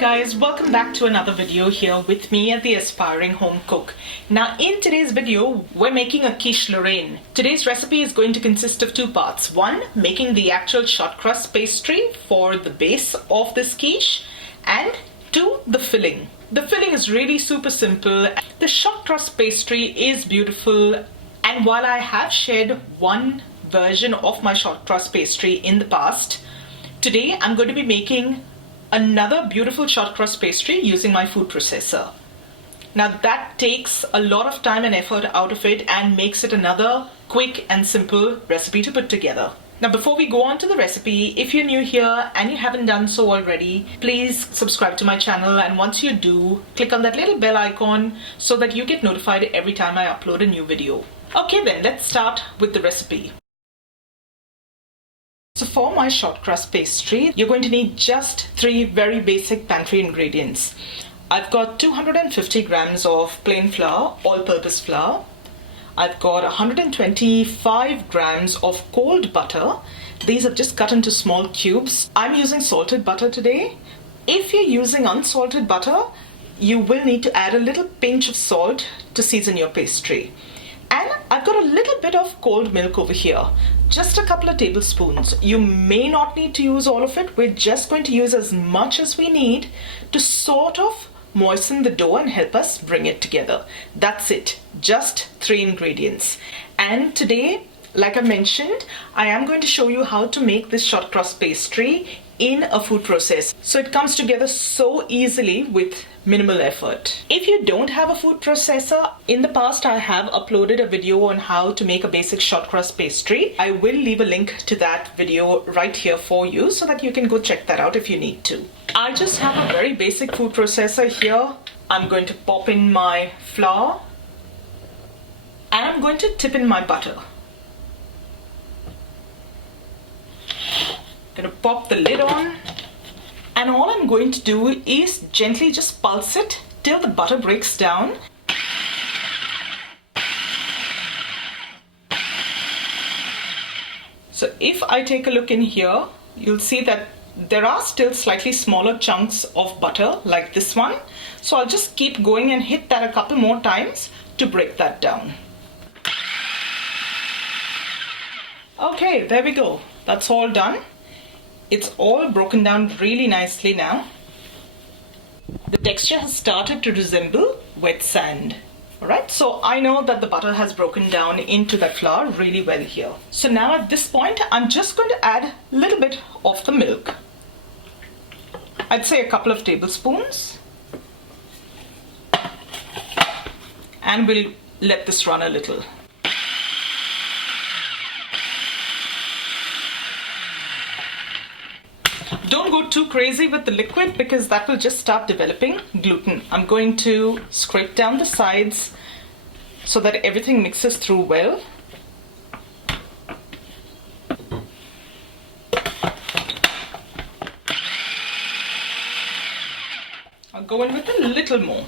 guys, welcome back to another video here with me at the Aspiring Home Cook. Now in today's video, we're making a quiche Lorraine. Today's recipe is going to consist of two parts. One, making the actual shortcrust pastry for the base of this quiche, and two, the filling. The filling is really super simple. The shortcrust pastry is beautiful, and while I have shared one version of my shortcrust pastry in the past, today I'm going to be making another beautiful shortcrust pastry using my food processor. Now that takes a lot of time and effort out of it and makes it another quick and simple recipe to put together. Now before we go on to the recipe, if you're new here and you haven't done so already, please subscribe to my channel, and once you do, click on that little bell icon so that you get notified every time I upload a new video. Okay then, let's start with the recipe. So for my shortcrust pastry, you're going to need just three very basic pantry ingredients. I've got 250 grams of plain flour, all-purpose flour. I've got 125 grams of cold butter. These I've just cut into small cubes. I'm using salted butter today. If you're using unsalted butter, you will need to add a little pinch of salt to season your pastry. And I've got a little bit of cold milk over here, just a couple of tablespoons. You may not need to use all of it. We're just going to use as much as we need to sort of moisten the dough and help us bring it together. That's it, just three ingredients. And today, like I mentioned, I am going to show you how to make this shortcrust pastry in a food processor, so it comes together so easily with minimal effort. If you don't have a food processor, in the past I have uploaded a video on how to make a basic shortcrust pastry. I will leave a link to that video right here for you so that you can go check that out if you need to. I just have a very basic food processor here. I'm going to pop in my flour and I'm going to tip in my butter. Gonna pop the lid on, and all I'm going to do is gently just pulse it till the butter breaks down. So if I take a look in here, you'll see that there are still slightly smaller chunks of butter like this one. So I'll just keep going and hit that a couple more times to break that down. Okay, there we go. That's all done. It's all broken down really nicely now. The texture has started to resemble wet sand. Alright, so I know that the butter has broken down into that flour really well here. So now at this point, I'm just going to add a little bit of the milk. I'd say a couple of tablespoons. And we'll let this run a little. Don't go too crazy with the liquid because that will just start developing gluten. I'm going to scrape down the sides so that everything mixes through well. I'll go in with a little more.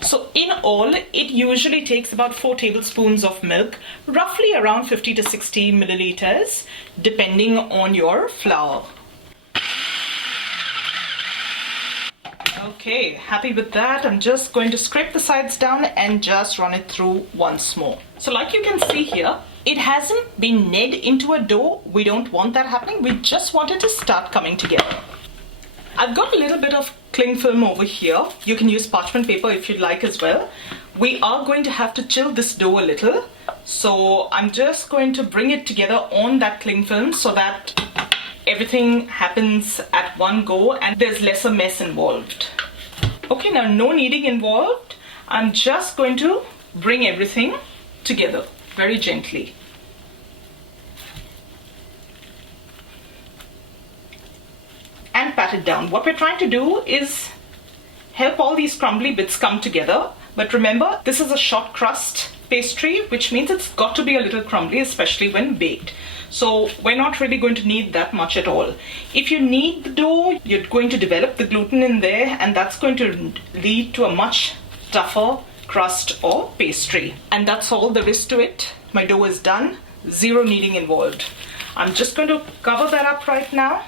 So in all, it usually takes about 4 tablespoons of milk, roughly around 50 to 60 milliliters, depending on your flour. Okay, happy with that. I'm just going to scrape the sides down and just run it through once more. So like you can see here, it hasn't been knead into a dough. We don't want that happening. We just want it to start coming together. I've got a little bit of cling film over here. You can use parchment paper if you'd like as well. We are going to have to chill this dough a little. So I'm just going to bring it together on that cling film so that everything happens at one go and there's lesser mess involved. Okay, now no kneading involved. I'm just going to bring everything together very gently. And pat it down. What we're trying to do is help all these crumbly bits come together. But remember, this is a short crust pastry, which means it's got to be a little crumbly, especially when baked. So we're not really going to need that much at all. If you knead the dough, you're going to develop the gluten in there, and that's going to lead to a much tougher crust or pastry. And that's all there is to it. My dough is done. zero kneading involved. I'm just going to cover that up right now.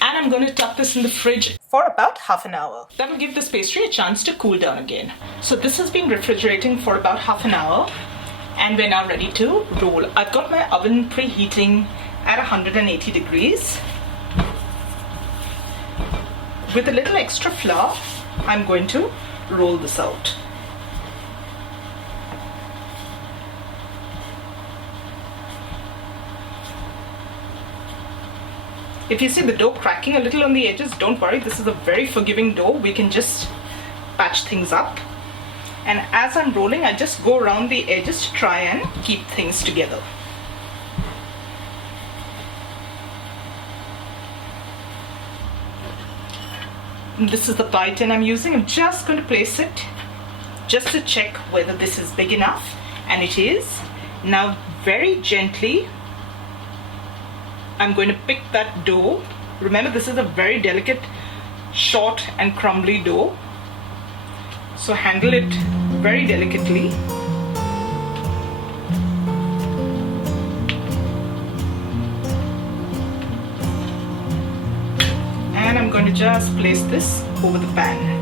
And I'm going to tuck this in the fridge for about half an hour. That will give this pastry a chance to cool down again. So this has been refrigerating for about half an hour, and we're now ready to roll. I've got my oven preheating at 180 degrees. With a little extra flour, I'm going to roll this out. If you see the dough cracking a little on the edges, don't worry, this is a very forgiving dough. We can just patch things up. And as I'm rolling, I just go around the edges to try and keep things together. And this is the pie tin I'm using. I'm just going to place it just to check whether this is big enough, and it is. Now very gently, I'm going to pick that dough. Remember, this is a very delicate, short and crumbly dough. So handle it very delicately. And I'm going to just place this over the pan.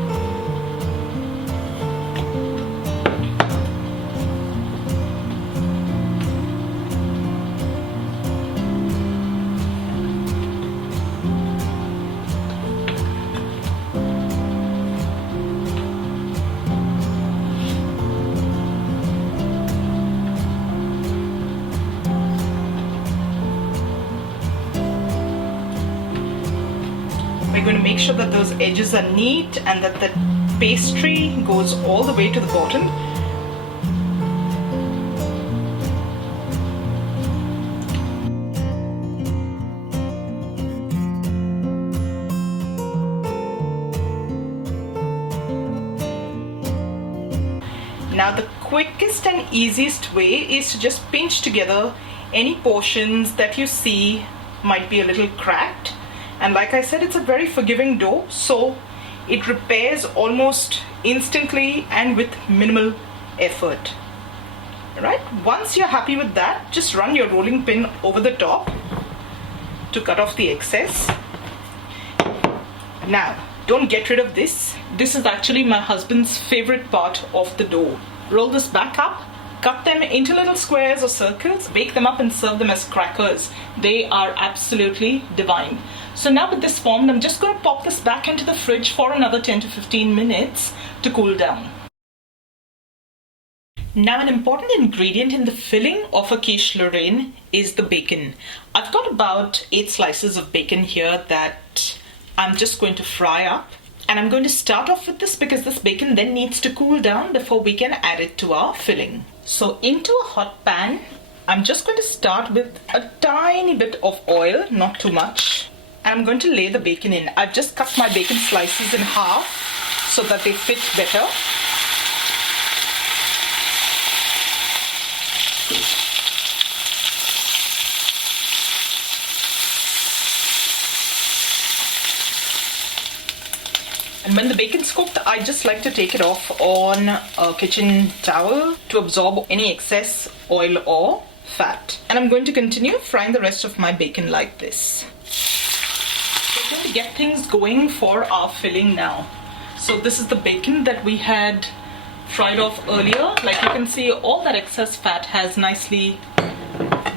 We're going to make sure that those edges are neat and that the pastry goes all the way to the bottom. Now the quickest and easiest way is to just pinch together any portions that you see might be a little cracked. And like I said, it's a very forgiving dough, so it repairs almost instantly and with minimal effort. Alright, once you're happy with that, just run your rolling pin over the top to cut off the excess. Now, don't get rid of this. This is actually my husband's favorite part of the dough. Roll this back up, cut them into little squares or circles, bake them up and serve them as crackers. They are absolutely divine. So now with this formed, I'm just going to pop this back into the fridge for another 10 to 15 minutes to cool down. Now an important ingredient in the filling of a quiche Lorraine is the bacon. I've got about 8 slices of bacon here that I'm just going to fry up. And I'm going to start off with this because this bacon then needs to cool down before we can add it to our filling. So into a hot pan, I'm just going to start with a tiny bit of oil, not too much. And I'm going to lay the bacon in. I've just cut my bacon slices in half so that they fit better. And when the bacon's cooked, I just like to take it off on a kitchen towel to absorb any excess oil or fat. And I'm going to continue frying the rest of my bacon like this. We're going to get things going for our filling now. So this is the bacon that we had fried off earlier. Like you can see, all that excess fat has nicely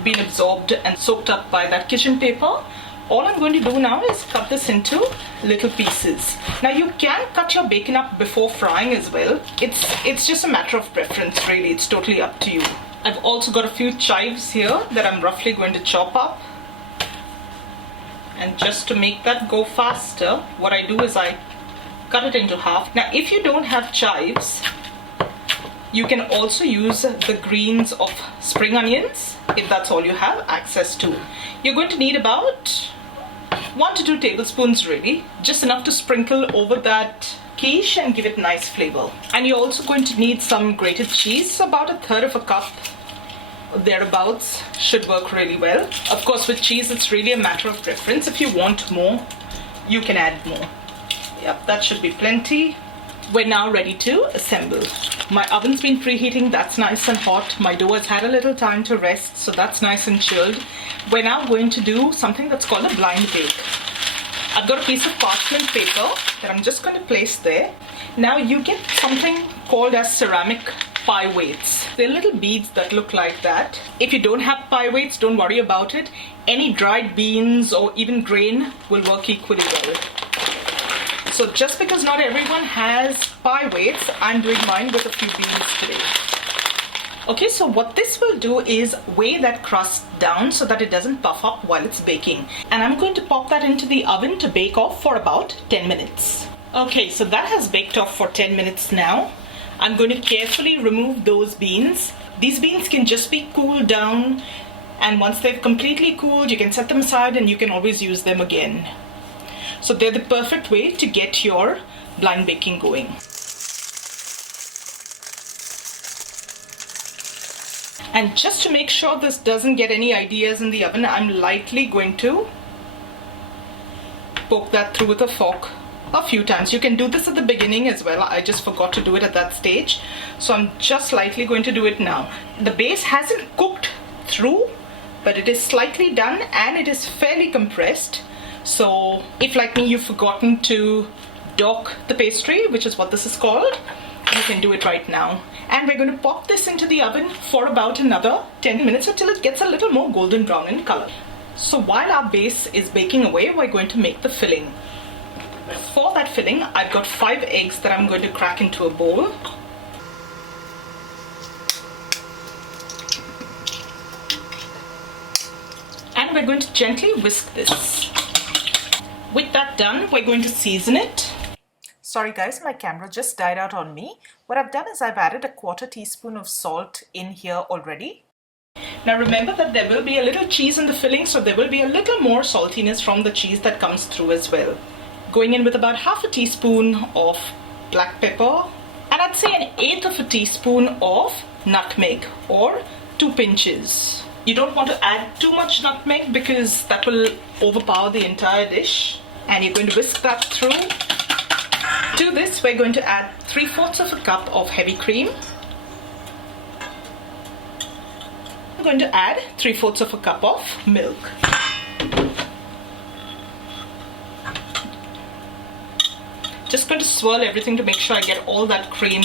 been absorbed and soaked up by that kitchen paper. All I'm going to do now is cut this into little pieces. Now you can cut your bacon up before frying as well. It's just a matter of preference, really. It's totally up to you. I've also got a few chives here that I'm roughly going to chop up. And just to make that go faster, what I do is I cut it into half. Now if you don't have chives, you can also use the greens of spring onions if that's all you have access to. You're going to need about 1 to 2 tablespoons really, just enough to sprinkle over that quiche and give it nice flavor. And you're also going to need some grated cheese, about 1/3 of a cup thereabouts should work really well. Of course, with cheese it's really a matter of preference. If you want more, you can add more. Yep, that should be plenty. We're now ready to assemble. My oven's been preheating, that's nice and hot. My dough has had a little time to rest, so that's nice and chilled. We're now going to do something that's called a blind bake. I've got a piece of parchment paper that I'm just going to place there. Now you get something called as ceramic pie weights. They're little beads that look like that. If you don't have pie weights, don't worry about it. Any dried beans or even grain will work equally well. So just because not everyone has pie weights, I'm doing mine with a few beans today. Okay, so what this will do is weigh that crust down so that it doesn't puff up while it's baking. And I'm going to pop that into the oven to bake off for about 10 minutes. Okay, so that has baked off for 10 minutes now. I'm going to carefully remove those beans. These beans can just be cooled down, and once they've completely cooled, you can set them aside and you can always use them again. So they're the perfect way to get your blind baking going. And just to make sure this doesn't get any ideas in the oven, I'm lightly going to poke that through with a fork a few times. You can do this at the beginning as well. I just forgot to do it at that stage. So I'm just lightly going to do it now. The base hasn't cooked through, but it is slightly done and it is fairly compressed. So if, like me, you've forgotten to dock the pastry, which is what this is called, you can do it right now. And we're going to pop this into the oven for about another 10 minutes until it gets a little more golden brown in color. So while our base is baking away, we're going to make the filling. For that filling, I've got 5 eggs that I'm going to crack into a bowl. And we're going to gently whisk this. With that done, we're going to season it. Sorry guys, my camera just died out on me. What I've done is I've added a 1/4 teaspoon of salt in here already. Now remember that there will be a little cheese in the filling, so there will be a little more saltiness from the cheese that comes through as well. Going in with about 1/2 teaspoon of black pepper, and I'd say 1/8 of a teaspoon of nutmeg, or 2 pinches. You don't want to add too much nutmeg because that will overpower the entire dish. And you're going to whisk that through. To this, we're going to add 3/4 of a cup of heavy cream. I'm going to add 3/4 of a cup of milk. Just going to swirl everything to make sure I get all that cream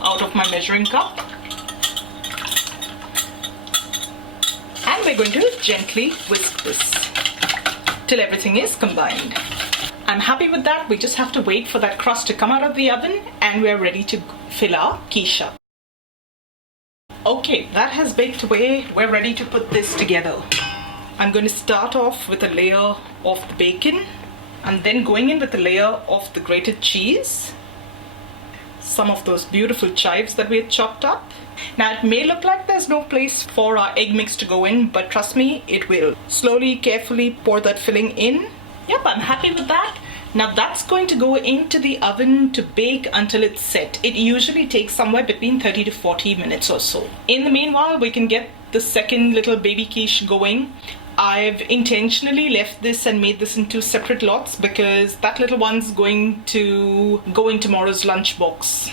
out of my measuring cup. And we're going to gently whisk this till everything is combined. I'm happy with that. We just have to wait for that crust to come out of the oven and we're ready to fill our quiche up. Okay, that has baked away. We're ready to put this together. I'm going to start off with a layer of the bacon, and then going in with a layer of the grated cheese, some of those beautiful chives that we had chopped up. Now it may look like there's no place for our egg mix to go in, but trust me, it will. Slowly, carefully pour that filling in. Yep, I'm happy with that. Now that's going to go into the oven to bake until it's set. It usually takes somewhere between 30 to 40 minutes or so. In the meanwhile, we can get the second little baby quiche going. I've intentionally left this and made this into separate lots because that little one's going to go in tomorrow's lunchbox.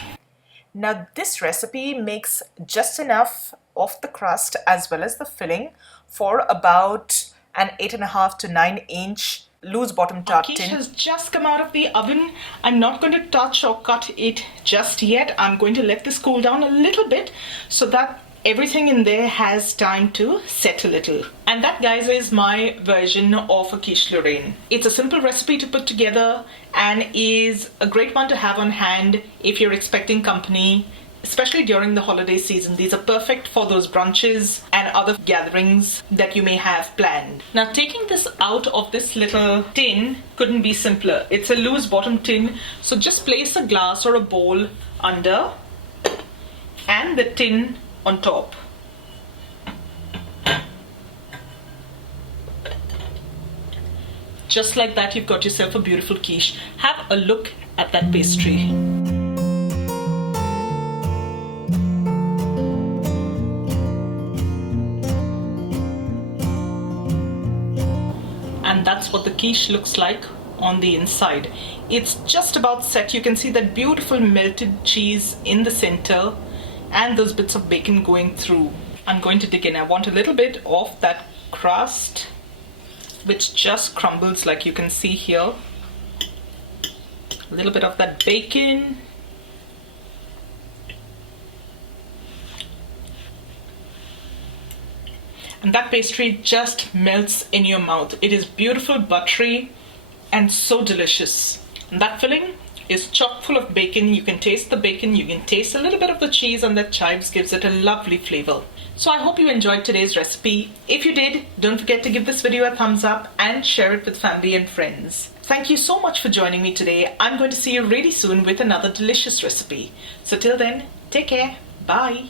Now this recipe makes just enough of the crust as well as the filling for about an 8.5 to 9-inch loose bottom tart tin. Quiche has just come out of the oven. I'm not going to touch or cut it just yet. I'm going to let this cool down a little bit so that everything in there has time to set a little. And that, guys, is my version of a quiche Lorraine. It's a simple recipe to put together and is a great one to have on hand if you're expecting company, especially during the holiday season. These are perfect for those brunches and other gatherings that you may have planned. Now, taking this out of this little tin couldn't be simpler. It's a loose bottom tin, so just place a glass or a bowl under and the tin on top. Just like that, you've got yourself a beautiful quiche. Have a look at that pastry. And that's what the quiche looks like on the inside. It's just about set. You can see that beautiful melted cheese in the center and those bits of bacon going through. I'm going to dig in. I want a little bit of that crust which just crumbles, like you can see here. A little bit of that bacon. And that pastry just melts in your mouth. It is beautiful, buttery, and so delicious. And that filling is chock full of bacon. You can taste the bacon, you can taste a little bit of the cheese, and that chives gives it a lovely flavor. So I hope you enjoyed today's recipe. If you did, don't forget to give this video a thumbs up and share it with family and friends. Thank you so much for joining me today. I'm going to see you really soon with another delicious recipe. So till then, take care. Bye.